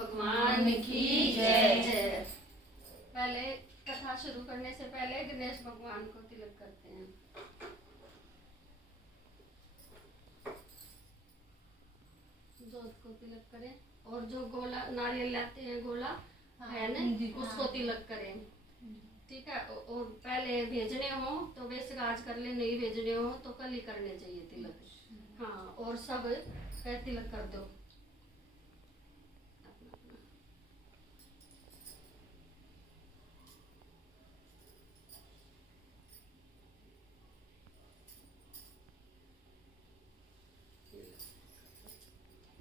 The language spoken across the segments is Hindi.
भगवान की जय। पहले कथा शुरू करने से पहले गणेश भगवान को तिलक करते हैं। जोत को तिलक करें और जो गोला नारियल लाते हैं गोला है ना उसको तिलक करें। ठीक है। और पहले भेजने हो तो बेशक आज कर ले, नहीं भेजने हो तो कल ही करने चाहिए तिलक। हाँ, और सब तिलक कर दो।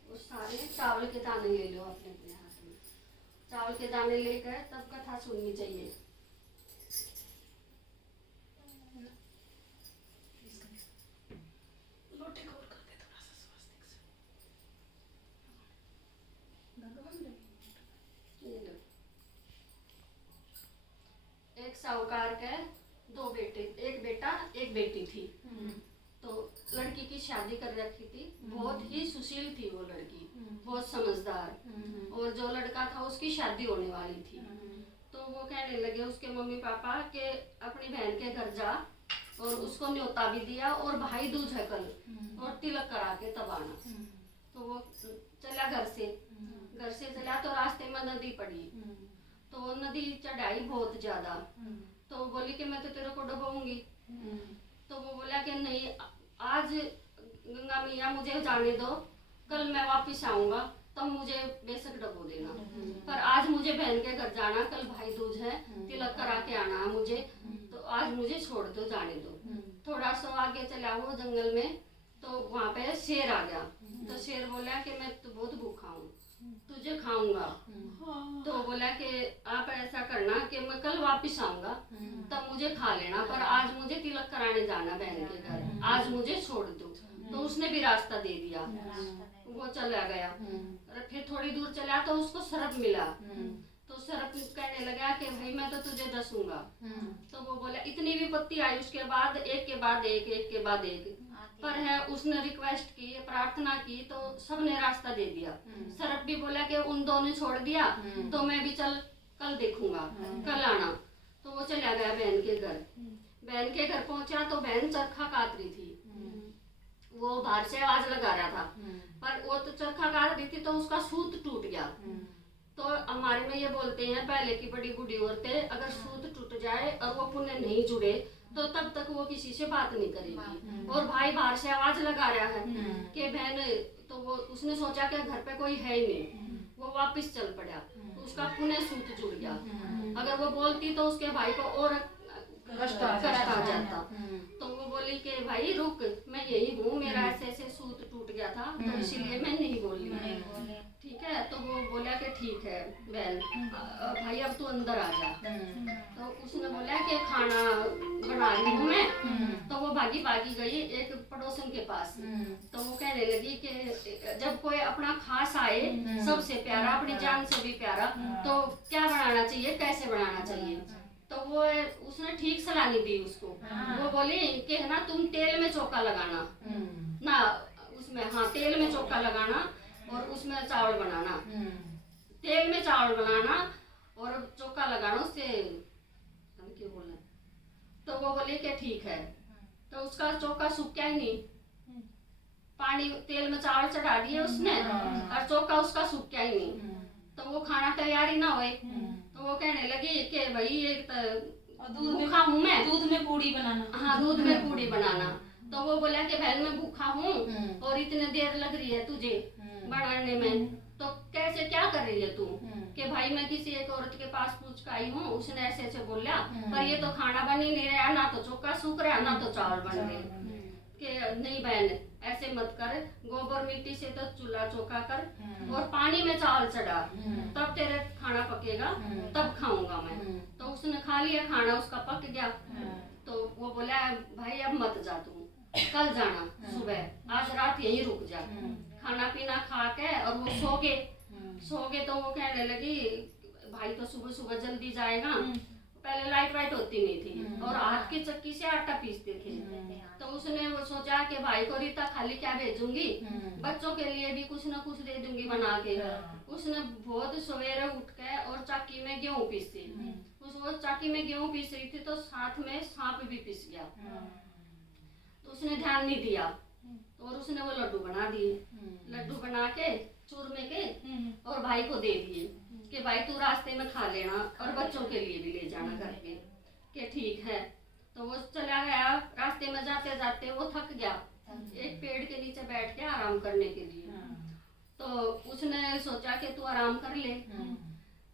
और सारे चावल के दाने ले लो अपने अपने हाथ में। चावल के दाने लेकर तब कथा सुननी चाहिए। एक साहूकार के दो बेटे, एक बेटा एक बेटी थी। तो लड़की की शादी कर रखी थी। बहुत ही सुशील थी वो लड़की, बहुत समझदार। और जो लड़का था उसकी शादी होने वाली थी। तो वो कहने लगे उसके मम्मी पापा के अपनी बहन के घर जा और उसको न्योता भी दिया और भाई दूज है कल और तिलक करा के तब आना। तो वो चला घर से चला तो रास्ते में नदी पड़ी। तो नदी चढ़ाई बहुत ज्यादा। तो वो बोली कि मैं तो तेरे को डुबाऊंगी। तो वो बोला कि नहीं, आज गंगा मैया मुझे जाने दो, कल मैं वापस आऊंगा तब मुझे बेशक डबो देना, पर आज मुझे बहन के घर जाना, कल भाई दूज है, तिलक करा के आना है मुझे, तो आज मुझे छोड़ दो, जाने दो। थोड़ा सा आगे चला वो जंगल में तो वहाँ पे शेर आ गया। तो शेर बोला कि मैं तो बहुत भूखा हूँ, तुझे खाऊंगा। तो बोला कि आप ऐसा करना कि मैं कल वापस आऊंगा तब मुझे खा लेना, पर आज मुझे तिलक कराने जाना बहन के घर, आज मुझे छोड़ दो। तो उसने भी रास्ता दे दिया, वो चला गया। फिर थोड़ी दूर चला तो उसको सर्प मिला। तो सर्प कहने लगा कि भाई मैं तो तुझे डसूंगा। तो वो बोला, इतनी विपत्ति आई उसके बाद एक के बाद एक पर है उसने रिक्वेस्ट की, प्रार्थना की तो सबने रास्ता दे दिया। सर्प भी बोला कि उन दोनों ने छोड़ दिया तो मैं भी चल कल देखूंगा, कल आना। तो वो चला गया बहन के घर। बहन के घर पहुंचा तो बहन चरखा काट रही थी। वो बाहर से आवाज लगा रहा था, पर वो तो चरखा काट रही थी तो उसका सूत टूट गया। तो हमारे में ये बोलते हैं पहले की बड़ी बूढ़ी औरतें, अगर सूत टूट जाए और वो पुण्य नहीं जुड़े तो तब तक वो किसी से बात नहीं करेगी। और भाई बाहर से आवाज लगा रहा है कि बहन, तो वो उसने सोचा कि घर पे कोई है ही नहीं, वो वापस चल पड़ा। तो उसका पुण्य सूत जुड़ गया। अगर वो बोलती तो उसके भाई को और कष्ट आ जाता। तो वो बोली कि भाई रुक, मैं यही हूँ, मेरा ऐसे ऐसे सूत टूट गया था तो इसीलिए मैं नहीं बोली। ठीक है। तो वो बोला कि ठीक है बहन, भाई अब तू अंदर आ जा। तो उसने बोला कि खाना बना रही हूँ मैं। तो वो भागी गई एक पड़ोसन के पास। तो वो कहने लगी कि जब कोई अपना खास आए, सबसे प्यारा, अपनी जान से भी प्यारा, तो क्या बनाना चाहिए, कैसे बनाना चाहिए। तो वो उसने ठीक सलाह दी उसको। वो बोली कि है ना, तुम तेल में चौका लगाना ना, उसमें हाँ तेल में चौका लगाना और उसमें चावल बनाना। तेल में चावल बनाना और चौका लगाना, उससे हम क्यों बोले। तो वो बोली कि ठीक है। तो उसका चौका सूखा ही नहीं, पानी तेल में चावल चढ़ा दिए उसने और चौका उसका सूखा ही नहीं। तो वो खाना तैयार ही ना होए। तो वो कहने लगी कि भाई एक भूखा हूँ मैं, दूध में पूड़ी बनाना। हाँ, दूध में पूड़ी बनाना। तो वो बोला कि बहन मैं भूखा हूँ और इतने देर लग रही है तुझे बनाने में, तो कैसे क्या कर रही है तू। कि भाई मैं किसी एक औरत के पास पूछ के आई हूँ, उसने ऐसे ऐसे बोला, पर ये तो खाना बन ही नहीं रहा, ना तो चौका सूख रहा ना तो चावल बन रहे। कि नहीं बहन ऐसे मत कर, गोबर मिट्टी से तो चूल्हा चौका कर और पानी में चावल चढ़ा, तब तेरे खाना पकेगा, तब खाऊंगा मैं। तो उसने खा लिया खाना, उसका पक गया। तो वो बोला भाई अब मत जा तू, कल जाना सुबह, आज रात यहीं रुक जा। खाना पीना खा के और वो सो गए। तो वो कहने लगी भाई तो सुबह सुबह जल्दी जाएगा पहले लाइट वाइट होती नहीं थी और हाथ की चक्की से आटा पीसते थे। तो उसने वो सोचा कि भाई को रीता खाली क्या भेजूंगी, बच्चों के लिए भी कुछ ना कुछ दे दूंगी बना के। उसने बहुत सवेरे उठ के और चाकी में गेहूं पीसी। वो चाकी में गेहूं पीस रही थी तो साथ में सांप भी पिस गया। तो उसने ध्यान नहीं दिया और उसने वो लड्डू बना दिए। लड्डू बना के चूरमे के और भाई को दे दिए कि भाई तू रास्ते में खा लेना और बच्चों के लिए भी ले जाना घर पे, कि ठीक है। तो वो चला गया। रास्ते में जाते जाते वो थक गया, एक पेड़ के नीचे बैठ के आराम करने के लिए। तो उसने सोचा कि तू आराम कर ले।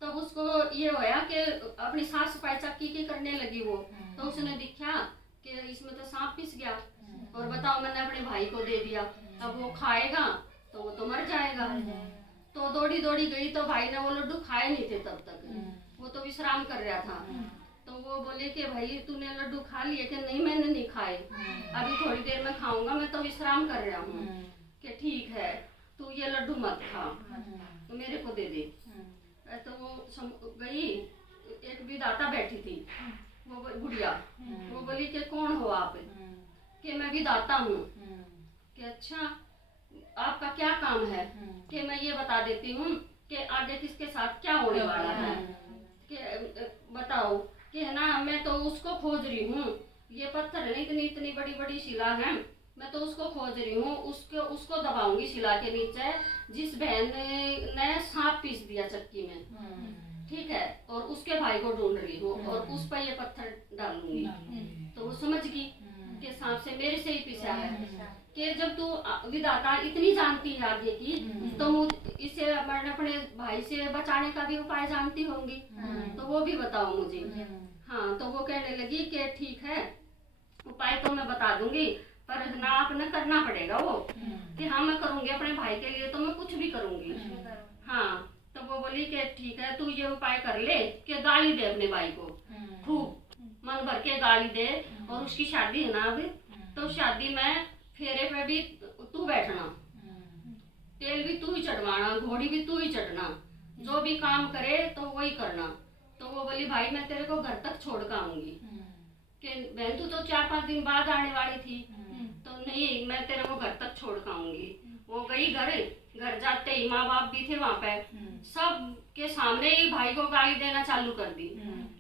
तो उसको ये होया कि अपनी साफ सफाई चक्की की करने लगी वो। तो उसने देखा कि इसमें तो सांप पिस गया और बताओ मैंने अपने भाई को दे दिया, अब वो खाएगा तो वो तो मर जाएगा। तो दौड़ी दौड़ी गई तो भाई ने वो लड्डू खाए नहीं थे तब तक, वो तो विश्राम कर रहा था। तो वो बोले कि भाई तूने लड्डू खा लिए? कि नहीं मैंने नहीं खाए, अभी थोड़ी देर में खाऊंगा, मैं तो विश्राम कर रहा हूँ। कि ठीक है तू ये लड्डू मत खा, तो मेरे को दे दे। तो वो गई, एक विधाता बैठी थी, वो बुढ़िया, वो बोली कि कौन हो आप? कि मैं विधाता हूँ। कि अच्छा आपका क्या काम है? कि मैं ये बता देती हूँ कि आगे किसके साथ क्या होने वाला है, कि बताओ। कि है ना मैं तो उसको खोज रही हूँ, ये पत्थर है इतनी इतनी बड़ी बड़ी शिला है, मैं तो उसको खोज रही हूँ, उसको दबाऊंगी शिला के नीचे जिस बहन ने सांप पीस दिया चक्की में, ठीक है, और उसके भाई को ढूंढ रही हूँ और उस पर ये पत्थर डालूंगी। तो वो समझ गई कि सांप से मेरे से ही पीछा है। कि जब तू विधाता इतनी जानती है आगे की, तो इसे अपने भाई से बचाने का भी उपाय जानती होंगी, तो वो भी बताओ मुझे। हाँ, तो वो कहने लगी कि ठीक है उपाय तो मैं बता दूंगी, पर ना आपने करना पड़ेगा वो। कि हाँ मैं करूंगी अपने भाई के लिए, तो मैं कुछ भी करूंगी। हाँ, तो वो बोली कि ठीक है तू ये उपाय कर ले कि गाली दे अपने भाई को, खूब मन भर के गाली दे, और उसकी शादी है ना अब, तो शादी में फेरे पे भी तू बैठना, तेल भी तू ही चढ़वाना, घोड़ी भी तू ही चढ़ना, जो भी काम करे तो वही करना। तो वो बोली भाई मैं तेरे को घर तक छोड़ कर आऊंगी। कि बहन तू तो 4-5 दिन बाद आने वाली थी। तो नहीं मैं तेरे को घर तक छोड़ कर आऊंगी। वो गई घर जाते ही माँ बाप भी थे वहां पे, सब के सामने ही भाई को गाली देना चालू कर दी।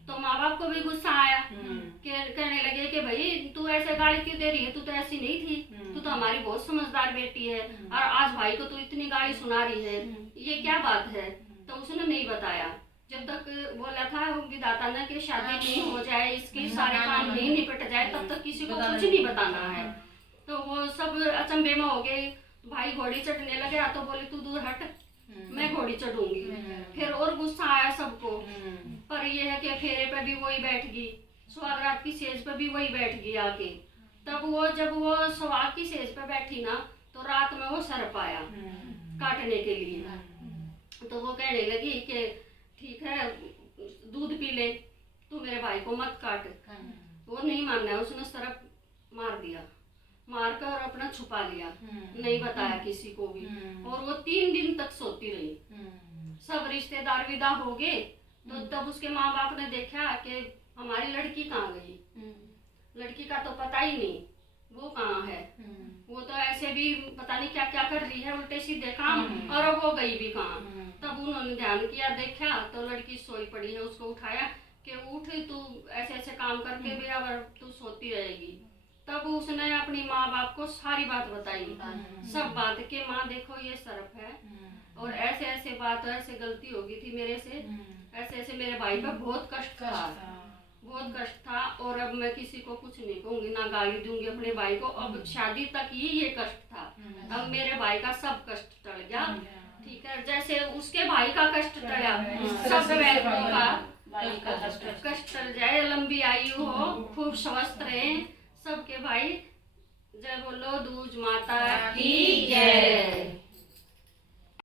तो माँ बाप को भी गुस्सा आया, कहने लगे कि भाई तू ऐसे गाली क्यों दे रही है, तू तो ऐसी नहीं थी, तू तो हमारी बहुत समझदार बेटी है, और आज भाई को तू इतनी गाली सुना रही है, ये क्या बात है। तो उसने नहीं बताया, जब तक बोला था विधाता ने कि शादी नहीं हो जाए, इसके सारे काम नहीं निपट जाए, तब तक किसी को कुछ नहीं बताना है। तो वो सब अचंभे में हो गए। भाई घोड़ी चढ़ने लगे, तो बोले तू दूर हट, मैं घोड़ी चढ़ूंगी। फिर और गुस्सा आया सबको, पर ये है कि फेरे पे भी वही बैठ गई, सुहागरात की सेज पे भी वही बैठ गई आके। तब वो जब वो सुहाग की सेज पे बैठी ना, तो रात में वो सर्प आया काटने के लिए। तो वो कहने लगी कि ठीक है दूध पी ले, तू मेरे भाई को मत काट। वो नहीं मानना, उसने सर्प मार दिया, मारकर अपना छुपा लिया, नहीं बताया किसी को भी। और वो 3 दिन तक सोती रही। सब रिश्तेदार विदा हो गए, तो तब उसके माँ बाप ने देखा कि हमारी लड़की कहाँ गई, लड़की का तो पता ही नहीं वो कहाँ है, वो तो ऐसे भी पता नहीं क्या क्या कर रही है, उल्टे सीधे काम, और अब वो गई भी कहाँ। तब उन्होंने ध्यान किया, देखा तो लड़की सोई पड़ी है। उसको उठाया कि उठ, तू ऐसे ऐसे काम करके भी अगर तू सोती रहेगी। तब उसने अपनी माँ बाप को सारी बात बताई, सब बात कि माँ देखो ये सर्प है, और ऐसे ऐसे बात, ऐसे गलती हो गई थी मेरे से, ऐसे ऐसे मेरे भाई पर बहुत कष्ट था, बहुत कष्ट था, और अब मैं किसी को कुछ नहीं कहूंगी, ना गाली दूंगी अपने भाई को। अब शादी तक ही ये कष्ट था, अब मेरे भाई का सब कष्ट टल गया, ठीक है। जैसे उसके भाई का कष्ट टला, सब बहनों का कष्ट टल जाए, लंबी आयु हो, खूब स्वस्थ रहे सबके भाई। जय बोलो दूज माता की जय।